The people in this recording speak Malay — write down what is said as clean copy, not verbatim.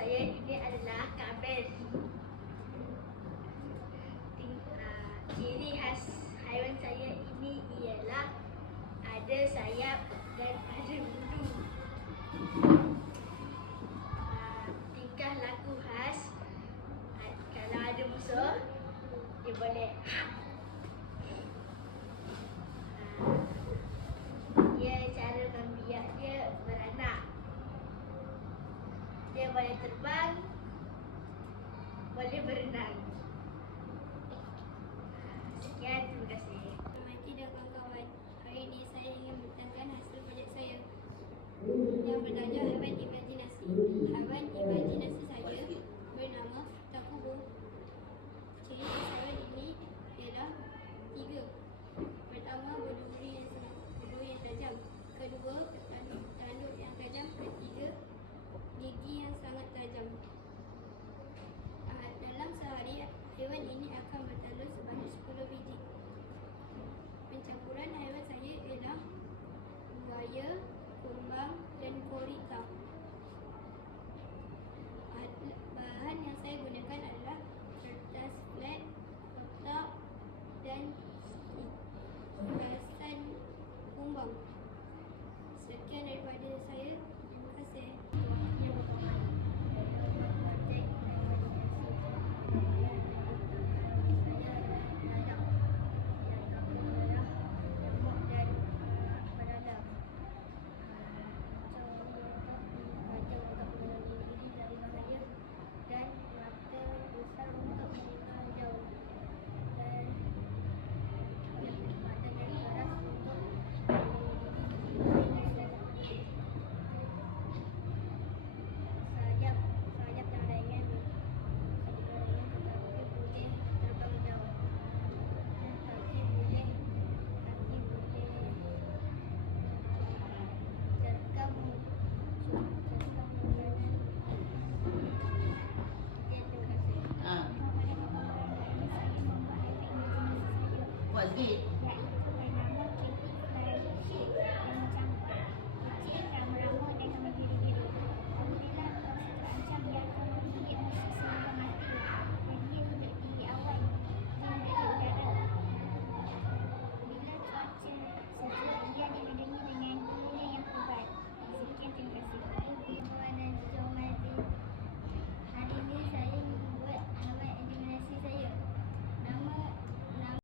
saya ini adalah kabel. Ciri khas haiwan saya ini ialah ada sayap dan ada bulu. Tingkah laku khas, kalau ada musuh, dia boleh dia cara membiak dia beranak. Dia boleh terbang, boleh berenang. Sekian, terima kasih. Mati dan kawan-kawan, hari ini saya ingin membentangkan hasil projek saya yang bertajuk haiwan imajinasi. Haiwan imajinasi saya bernama Takubo. Ciri khas haiwan ini ialah 3. Pertama, berduri yang tajam. Kedua, tanduk yang tajam. Ketiga, gigi yang sangat tajam. Dalam sehari, haiwan ini akan bertelur sebanyak 10 biji. Pencampuran haiwan saya ialah buaya, kumbang dan gurita. Bahan yang saya gunakan adalah kertas flat, kotak dan hiasan kumbang. Sekian daripada saya. Terima kasih. Buat sikit.